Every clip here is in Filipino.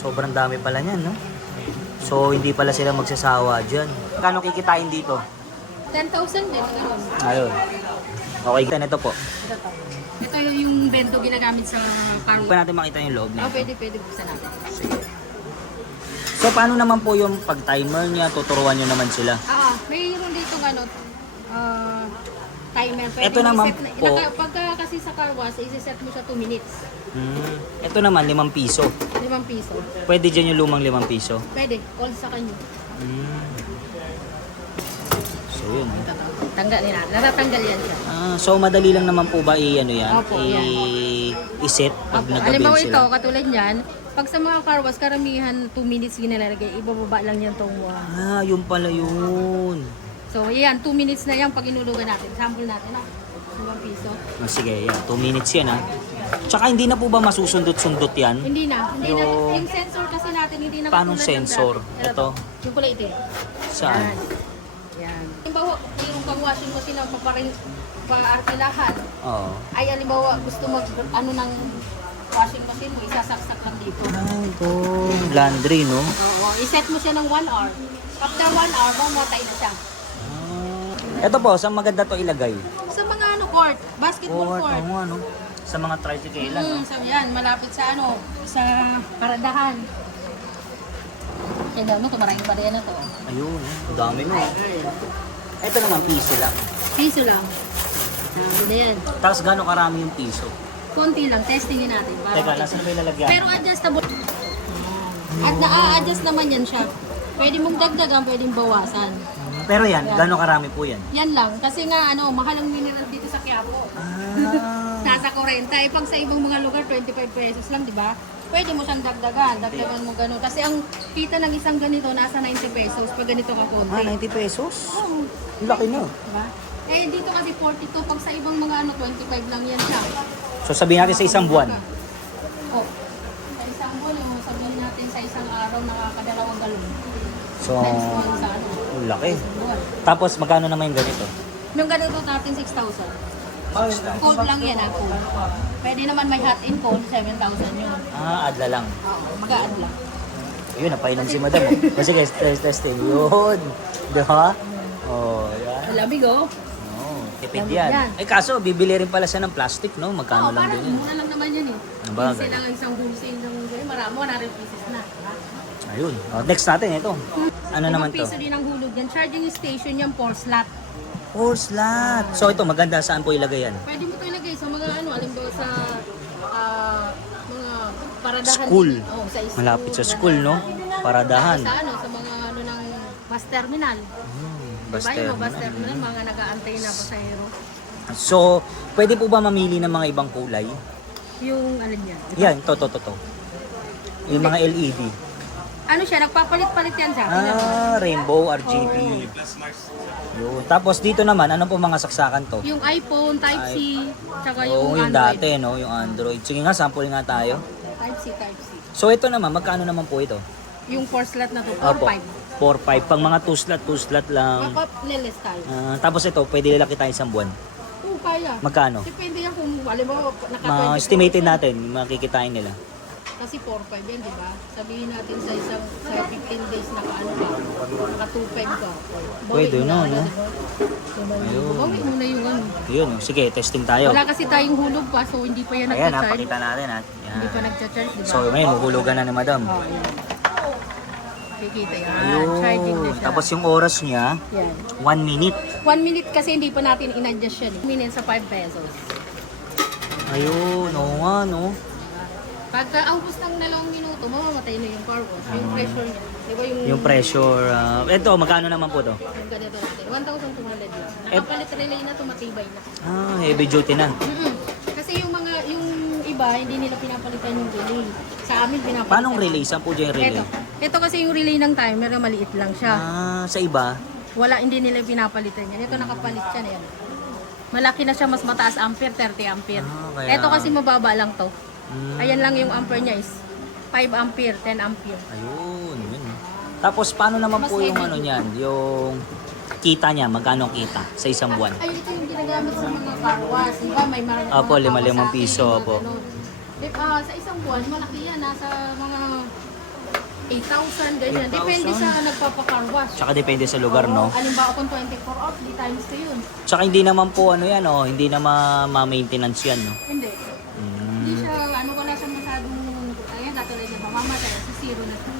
Sobrang dami pala niyan, no? So, hindi pala sila magsasawa dyan. Kano kikitain dito? 10,000 din. Ganun. Ayun. Okay, ito po. Ito to. Ito yung bento ginagamit sa car. Pa natin makita yung loob Oh, nito. pwede buksan natin. Sige. So, paano naman po yung pag-timer niya? Tuturuan niyo naman sila. Mayroon dito timer. Pwede Ito naman po. Pagka kasi sa car wash, isi-set mo siya 2 minutes. Ito naman, 5 piso. 5 piso. Pwede dyan yung lumang 5 piso. Pwede, all sa kanya. So, yun. Ito to. Tanggalin natin. Natatanggal yan siya. So, madali lang naman po ba i-ano yan? Opo, yan. I-set pag Opo. nag-bill Halimbawa sila? ito, katulad yan, pag sa mga car wash, karamihan 2 minutes ginalagay, ibababa lang yan itong Yun pala yun. So, yan, 2 minutes na yan pag inulugan natin. Sample natin, 5 piso. Sige, yan. 2 minutes yan, ha? Tsaka hindi na po ba masusundot-sundot yan? Hindi na. Yung sensor kasi natin, hindi na Paanong katulad ng sensor? dati. Ito? Yung kulay itim. Saan? Yan. Halimbawa, yung pag-washing machine na paarkilahan. Oo. Ay, halimbawa, gusto ng washing machine mo, isasaksak lang dito. Ito. Laundry, no? Oo. Iset mo siya ng 1 hour. After 1 hour, mamatay na siya. Ito po, saan maganda to ilagay? Sa mga court, basketball court. Ano? Sa mga tricycle lang, no? So yan, malapit sa sa paradahan. Kaya daw, maraming barya na to. Ayun, ang dami no. Ito naman, piso lang. Piso lang. Sabi yan. Tapos gano'ng karami yung piso? Konti lang, testingin natin. Teka, nasa na ba yung lalagyan? Pero adjustable. At na-a-adjust naman yan siya. Pwede mong dagdagan, pwedeng bawasan. Pero yan, gano'ng karami po yan? Yan lang. Kasi nga, mahal ang mineral dito sa Quiapo. Nasa 40. Pag sa ibang mga lugar, 25 pesos lang, di ba? Pwede mo siyang dagdagan. Dagdagan mo gano'n. Kasi ang kita ng isang ganito, nasa 90 pesos. Pag ganito ka konti. 90 pesos? Oo. Laki na. Diba? Dito kasi 42. Pag sa ibang mga 25 lang yan siya. So sabihin natin sa isang buwan? Sa isang buwan, sabihin natin sa isang araw, nakakadalawang galon. So, Times 1 sa laki. buwan. Tapos magkano naman yung ganito? Yung ganito natin, 6,000. Cold lang yan, cold. Pwede naman may hot and cold, 7,000 yun. Adla lang. Oo, mag-aad lang. Yun, napainom si madam. Kasi guys, testing. Yun. Di ba? Yan. Malamig, Tipid Lamig yan. yan. Kaso, bibili rin pala siya ng plastic, no? Magkano lang parang din yun? mura lang naman yan Bagay. Pinsel lang isang wholesale ng marami, 100 pieces na. Ayun. Next natin, ito. Ano naman to? 5 piso din ang hulog yan. Charging station yan, 4 slot. 4 slot. So ito, maganda. Saan po ilagay yan? Pwede mo ito ilagay sa mga alimbawa sa mga paradahan. School. Sa school. Malapit sa school, no? Paradahan. Sa sa mga ng bus terminal. Bus Diba yung bus terminal. terminal, mga nag-aantay na pasahero. So, pwede po ba mamili ng mga ibang kulay? Yung alin yan? Yan, to. Yung mga LED. Ano siya, nagpapalit-palit yan siya. Rainbow, RGB. Yun. Tapos dito naman, ano po mga saksakan to? Yung iPhone, Type-C, tsaka yung Yung Android. dati, no? Yung Android. Sige nga, sample nga tayo. Type-C. So ito naman, magkano naman po ito? Yung 4 slot na to, Opo. 4-5. 4-5. Pang mga 2 slot lang. Leles tayo. Tapos ito, pwede lalaki tayo isang buwan. Oo, kaya. Magkano? Depende yan kung, alimbawa, naka-24. Ma-estimated natin, makikitain nila. Kasi 4-5 yan, di ba? Sabihin natin sa 15 days naka-ano ka, naka-2-5 ka. Pwede Bawi mo no, agad, no? di ba? Ayun. Bawi mo na yung ano. Yun, sige, testing tayo. Wala kasi tayong hulog pa, so hindi pa yan Ayan, nag-charge. pakita natin. Hindi pa nag-charge, di ba? So ngayon, huhulugan na ni madam. Ayan. Kikita yan. Ayun. Charging na siya. Tapos yung oras niya, Yan. 1 minute. 1 minute kasi hindi pa natin in-adjust yan. 1 minute sa 5 pesos. Ayun, oo nga, no? Pagka aubos ng 2 minuto, mamamatay na yung car wash. Yung pressure niya. Di ba Yung pressure. Ito, magkano naman po to? Yung ganito natin. 1,200 lang. Nakapalit relay na, tumatibay na. Heavy duty na. Kasi yung iba, hindi nila pinapalitan yung relay. Sa amin, pinapalitan. Paanong relay? Saan po dyan yung relay? Ito kasi yung relay ng timer na maliit lang siya. Sa iba? Wala, hindi nila pinapalitan yan. Ito nakapalit siya na yan. Malaki na siya, mas mataas ampere, 30 ampere. Kaya- Ito kasi mababa lang to. Ayan lang yung ampere niya is 5 ampere, 10 ampere. Ayun, yun. Tapos paano naman po yung ano niyan? Yung kita niya, magkano kita sa isang buwan? Ay, ito yung ginagamit sa mga car wash. Diba? May mga Opo, 5 Kawasaki, piso, mga opo. ganun. Sa isang buwan, malaki yan. Nasa mga 8,000, ganyan. 8,000? Depende sa nagpapa-car wash. Tsaka depende sa lugar, Oo, no? Halimbawa kung 24 hours, di times 2 yun. Tsaka hindi naman po ano yan, oh, hindi na ma-maintenance yan, no? Hindi. Hindi siya, wala siya masyadong, ayan, katulad niya, mamamatay, sa zero na to.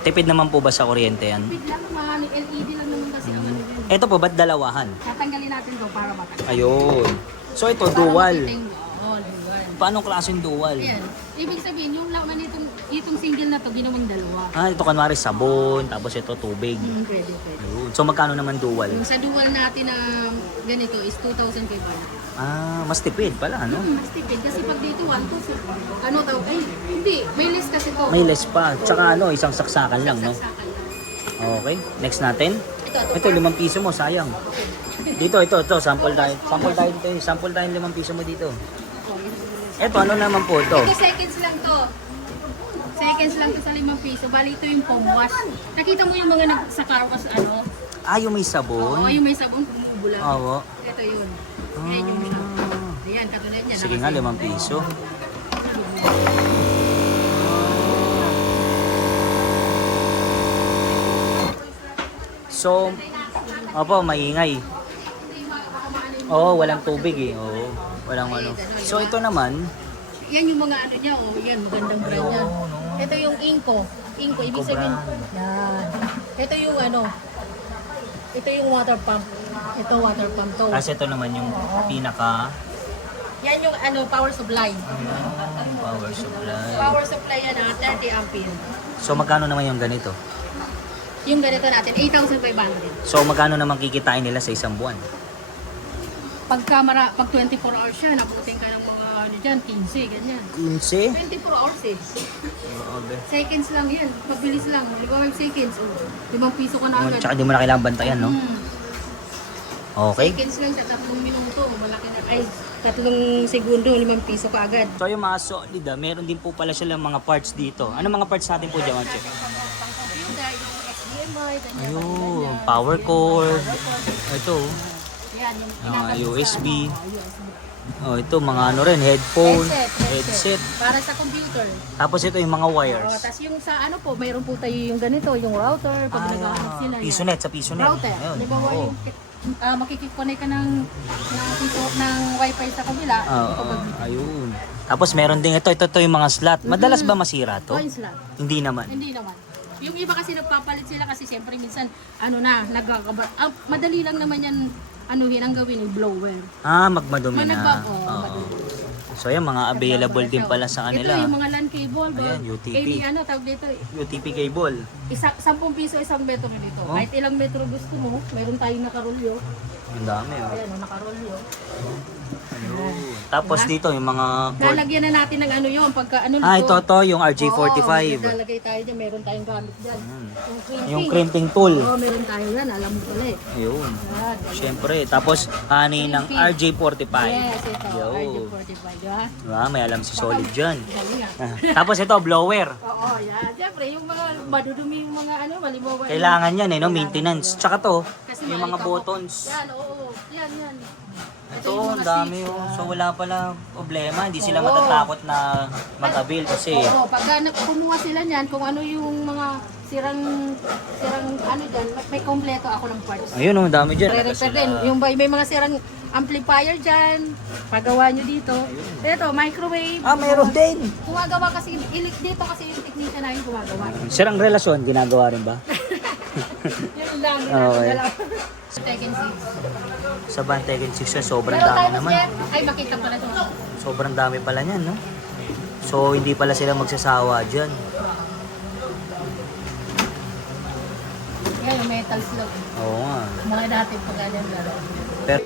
Tipid naman po ba sa kuryente yan? Speed lang, mga LED lang naman kasi ang ano yun. Ito po, ba't dalawahan? Tatanggalin natin to para matagal. Ayun. So ito, Para dual. makita yung- Oo, dual. Paano klaseng dual? Ayan. Ibig sabihin, yung laman itong single na to, ginawang dalawa. Ito kunwari sabon, tapos ito tubig. Pwede. Ayun. So magkano naman dual? Yung sa dual natin na ganito is 2,500. Mas tipid pala, ano? Mas tipid. Kasi pag dito, 1,200. Ano tawag? Ay, hindi. May less kasi to. May less pa. Tsaka ano, isang saksakan lang, no? Saksakan lang. Okay. Next natin. Ito. Ito, 5 piso mo, sayang. Dito, sample tayo. Sample tayo dito. Sample tayo 5 piso mo dito. Ito, ano naman po ito? Ito seconds lang to. Seconds lang to sa 5 piso. Bali ito yung foam wash. Nakita mo yung mga sa car wash, ano? Yung may Oo, sabon? yung may sabon, kumubo lang. Oo. Ito yun. Ayan yung siya. Ayan, katulad niya. Sige nga, 5 piso. So, opo, maingay. Oo, walang tubig eh. Oo, walang ano. So, ito naman, Yan yung mga ano niya, oh. Yan, magandang brand niya. Ito yung Inco. Inco, ibig sabihin. Yan. Ito yung ano. Ito yung water pump. Ito water pump to. kasi ito naman yung pinaka Yan yung ano, power supply. power supply. Power supply yan 30 ampere. So, magkano naman yung ganito? Yung ganito natin, 8,500. So, magkano naman kikitain nila sa isang buwan? Pag 24 hours siya, nabutin ka ng mga ano dyan, 15, ganyan. 15? 24 hours eh. Seconds lang yan. Mabilis lang. 5 seconds. Oh. 5 piso ka na agad. Tsaka di mo na kailangan bantayan, no? Okay. Seconds lang sa 3 minuto. Malaki na. Ay, 3 segundo, 5 piso ka agad. So, yung mga solid, meron din po pala silang mga parts dito. Ano mga parts natin po dyan, Check? Pang computer, yung HDMI, ganyan. Ayun, power cord. Ito, Yan, yung mga pinapalista, USB. USB. Ito, mga ano rin, headphone, Headset. headset. Para sa computer. Tapos ito yung mga Oo, wires. tapos yung sa ano po, mayroon po tayo yung ganito, yung router, pag naghahanap sila. yan. Pisonet, sa pisonet. Router. Ayun, Di ba oo. yung makikiconnect ka ng wifi sa kabila. Ayun. Tapos meron din ito yung mga slot. Madalas ba masira to? Coins lang. Hindi naman. Hindi naman. Yung iba kasi nagpapalit sila kasi siyempre minsan nagkakabat. Madali lang naman yan anuhin ang gawin yung blower. Magmadumi na. Oo, Oo. madumi. So yan, mga available din pala sa kanila. Ito yung mga LAN cable. Ayan, UTP. Tawag dito. UTP cable. 10 piso isang metro dito. Oh. Kahit ilang metro gusto mo, meron tayong nakarolyo. Ang dami, oh. Ayan, nakarolyo. Ayun. Tapos dito yung mga cord. Lalagyan na natin ng ano yun, pagka ano Ito yung RJ45. Oo, lalagay tayo dyan, meron tayong gamit dyan. Yung crimping tool. Oo, meron tayo yan, alam mo pala eh. Ayun. Yan. Siyempre. Tapos ani ng RJ45. Yes, ito, Yo. RJ45, di ba? May alam si Solid dyan. Galing ah. Tapos ito, blower. Oo, yan. Siyempre, yung mga madudumi yung mga ano, malibawa. Kailangan yan no? Maintenance. Tsaka to, Kasi yung mga makita mo. buttons. Yan, oo. Yan. Ito, yung ang mga dami switch, oh. So wala pala problema. Hindi sila Oo. matatakot na mag-avail kasi Oo, pagka kumuha sila niyan, kung ano yung mga sirang ano dyan, may kompleto ako ng parts. ayun oh, dami dyan. Re-repair din. Yung may mga sirang amplifier dyan, pagawa nyo dito. Ito, microwave. Mayroon din. Gumagawa kasi, dito kasi yung technician namin gumagawa. Sirang relasyon, ginagawa rin ba? Yun lang. Okay. Tekken 6. Sa Bantegan 6 sobrang Meron tayo dami naman. yan. Ay, makita pala ito. Sobrang dami pala niyan, no? So, hindi pala sila magsasawa dyan. Yan, yung metal slug. Oo nga. Mga dati pag ganyan laro. Pero,